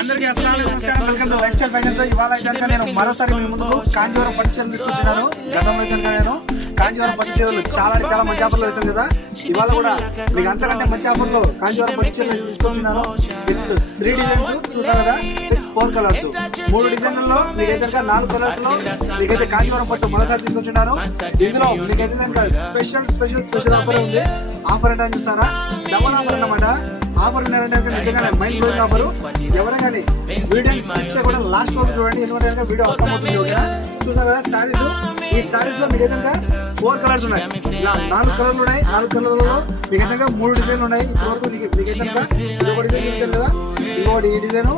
అందరికీ అస్సలాము అలైకుం, నమస్కారం. Welcome to life style finance. ఇవాళ అయితే నేను మరోసారి మీ ముందుకు కాంజీవరం పట్టు చీరలు తీసుకొచ్చినాను. గతంలో అయితే నేను కాంజీవరం పట్టు చీరలు చాలా మంచి ఆఫర్లు వేసాను కదా. ఇవాళ కూడా మీకు అంతకంటే మంచి ఆఫర్లు కాంజీవరం పట్టు చీరలు తీసుకొచ్చినాను. విత్ 3 డిజైన్స్ చూసారు కదా, విత్ 4 కలర్స్. 3 డిజైన్లలో మీకైతే 4 కలర్స్ లో మీకైతే కాంజీవరం పట్టు మరోసారి తీసుకొచ్చినాను. ఇందులో మీకైతే స్పెషల్ ఆఫర్ ఉంది. ఆఫర్ అంటే చూసారా, డబల్ ఆఫర్ అన్నమాట. ఆఫర్ ఉన్నారంటే నిజంగానే మైండ్ బ్లోయింగ్ ఆఫర్. ఎవరైనా కానీ వీడియో కూడా లాస్ట్ వరకు చూడండి, ఎందుకంటే వీడియో అర్థమవుతుంది. ఓకేనా, చూసారు కదా శారీస్. ఈ శారీస్ లో మీకు అయితే 4 కలర్స్ ఉన్నాయి. ఇలా 4 కలర్లు ఉన్నాయి. 4 కలర్లలో మీకు అయితే 3 డిజైన్లు ఉన్నాయి. ఇప్పటివరకు మీకైతే ఇదొక డిజైన్ ఇచ్చారు కదా, ఇంకోటి ఈ డిజైన్,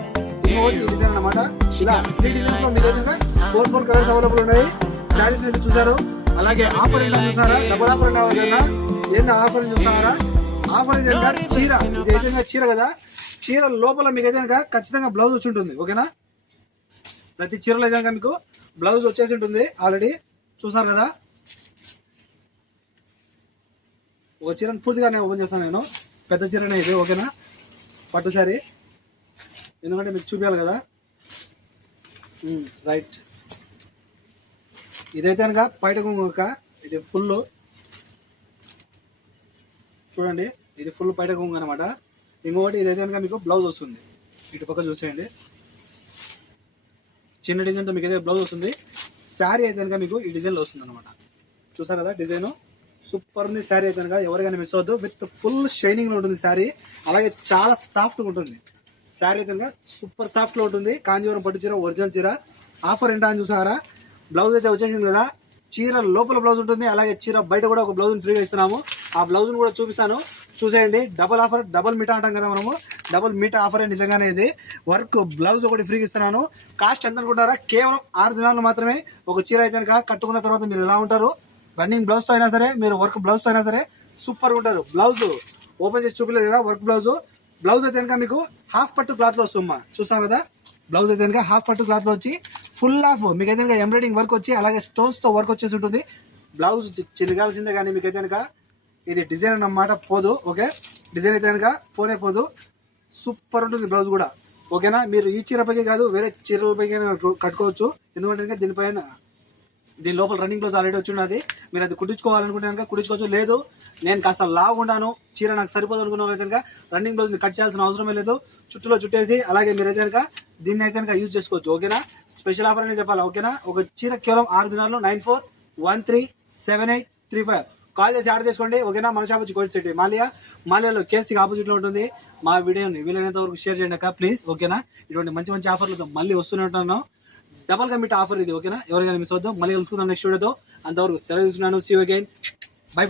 ఇంకోటి ఈ డిజైన్ అనమాట. ఇలా 3 డిజైన్స్ లో మీకు అయితే 4 కలర్స్ అవైలబుల్ ఉన్నాయి. శారీస్ అయితే చూసారు. అలాగే ఆఫర్ ఏంటో చూసారా, డబుల్ ఆఫర్ ఏంటో ఆఫర్ చూసారా. ఆఫర్ అయితే చీర, ఇది అయితే చీర కదా, చీర లోపల మీకు అయితే ఖచ్చితంగా బ్లౌజ్ వచ్చి ఉంటుంది. ఓకేనా, ప్రతి చీరలో అయితే మీకు బ్లౌజ్ వచ్చేసి ఉంటుంది. ఆల్రెడీ చూసారు కదా. ఒక చీరను పూర్తిగా నేను ఓపెన్ చేస్తాను. నేను పెద్ద చీరనే ఇది. ఓకేనా, పట్టు సారీ, ఎందుకంటే మీకు చూపించాలి కదా. రైట్, ఇదైతే కనుక బయట కొంగ, ఇది ఫుల్ చూడండి, ఇది ఫుల్ బయట కొంగ అనమాట. ఇంకొకటి ఇదైతే కనుక మీకు బ్లౌజ్ వస్తుంది. ఇటు పక్క చూసేయండి, చిన్న డిజైన్తో మీకు అయితే బ్లౌజ్ వస్తుంది. శారీ అయితే కనుక మీకు ఈ డిజైన్లో వస్తుంది అనమాట. చూసారు కదా, డిజైన్ సూపర్ ఉంది. శారీ అయితే కనుక ఎవరికైనా మిస్ అవ్వద్దు. విత్ ఫుల్ షైనింగ్లో ఉంటుంది శారీ. అలాగే చాలా సాఫ్ట్గా ఉంటుంది శారీ అయితే కనుక, సూపర్ సాఫ్ట్లో ఉంటుంది. కాంజీవరం పట్టు చీర, ఒరిజినల్ చీర. ఆఫర్ ఏంటా అని చూసారా, బ్లౌజ్ అయితే వచ్చేసింది కదా. చీర లోపల బ్లౌజ్ ఉంటుంది, అలాగే చీర బయట కూడా ఒక బ్లౌజ్ ఫ్రీగా ఇస్తున్నాము. ఆ బ్లౌజ్ కూడా చూపిస్తాను, చూసేయండి. డబల్ ఆఫర్, డబల్ మీటా అంటాం కదా మనము, డబల్ మీటా ఆఫర్ నిజంగానే ఇది. వర్క్ బ్లౌజ్ ఒకటి ఫ్రీగా ఇస్తున్నాను. కాస్ట్ ఎంత అనుకుంటారా, కేవలం 6 దినాలు మాత్రమే. ఒక చీర అయితే కనుక కట్టుకున్న తర్వాత మీరు ఎలా ఉంటారు, రన్నింగ్ బ్లౌజ్తో అయినా సరే, మీరు వర్క్ బ్లౌజ్తో అయినా సరే సూపర్గా ఉంటారు. బ్లౌజ్ ఓపెన్ చేసి చూపించలేదు కదా, వర్క్ బ్లౌజ్. బ్లౌజ్ అయితే కనుక మీకు హాఫ్ పట్టు క్లాత్లో వస్తుందమ్మా. చూస్తాం కదా, బ్లౌజ్ అయితే కనుక హాఫ్ పట్టు క్లాత్లో వచ్చి ఫుల్ ఆఫ్ మీకైతే కనుక ఎంబ్రాయిడింగ్ వర్క్ వచ్చి, అలాగే స్టోన్స్తో వర్క్ వచ్చేసి ఉంటుంది. బ్లౌజ్ చిరగాల్సిందే, కానీ మీకైతే కనుక ఇది డిజైన్ అన్నమాట పోదు. ఓకే, డిజైన్ అయితే కనుక పోనే పోదు, సూపర్ ఉంటుంది బ్లౌజ్ కూడా. ఓకేనా, మీరు ఈ చీరపైకి కాదు వేరే చీరలపైకి కట్టుకోవచ్చు. ఎందుకంటే దీనిపైన దీని లోపల రన్నింగ్ బ్లౌజ్ ఆల్రెడీ వచ్చి ఉన్నది. మీరు అది కుట్టించుకోవాలనుకుంటే కనుక కుట్టించుకోవచ్చు. లేదు నేను కాస్త లావు ఉన్నాను, చీర నాకు సరిపోదు అనుకున్న వాళ్ళైతే కనుక రన్నింగ్ బ్లౌజ్ని కట్ చేయాల్సిన అవసరమే లేదు. చుట్టూలో చుట్టేసి అలాగే మీరైతే కనుక దీన్ని అయితే కనుక యూజ్ చేసుకోవచ్చు. ఓకేనా, స్పెషల్ ఆఫర్ అనేది చెప్పాలి. ఓకేనా, ఒక చీర కేవలం 6 దినాల్లో 94137835 కాల్ చేసి ఆర్డర్ చేసుకోండి. ఓకేనా, మన షాప్ వచ్చి కోటి సిటీ మాలియాలో కేఎఫ్సీకి ఆపోజిట్లో ఉంటుంది. మా వీడియోని వీలైనంత వరకు షేర్ చేయండి అక్క ప్లీజ్. ఓకేనా, ఇటువంటి మంచి ఆఫర్లతో మళ్ళీ వస్తూనే ఉంటాను. డబల్ గా మీట్ ఆఫర్ ఇది. ఓకేనా, ఎవరికైనా మిస్ అవుతాం. మళ్ళీ కలుసుకుందాం నెక్స్ట్ వీడియోతో. అంతవరకు సెలవు తీసుకున్నాను. See you again, by.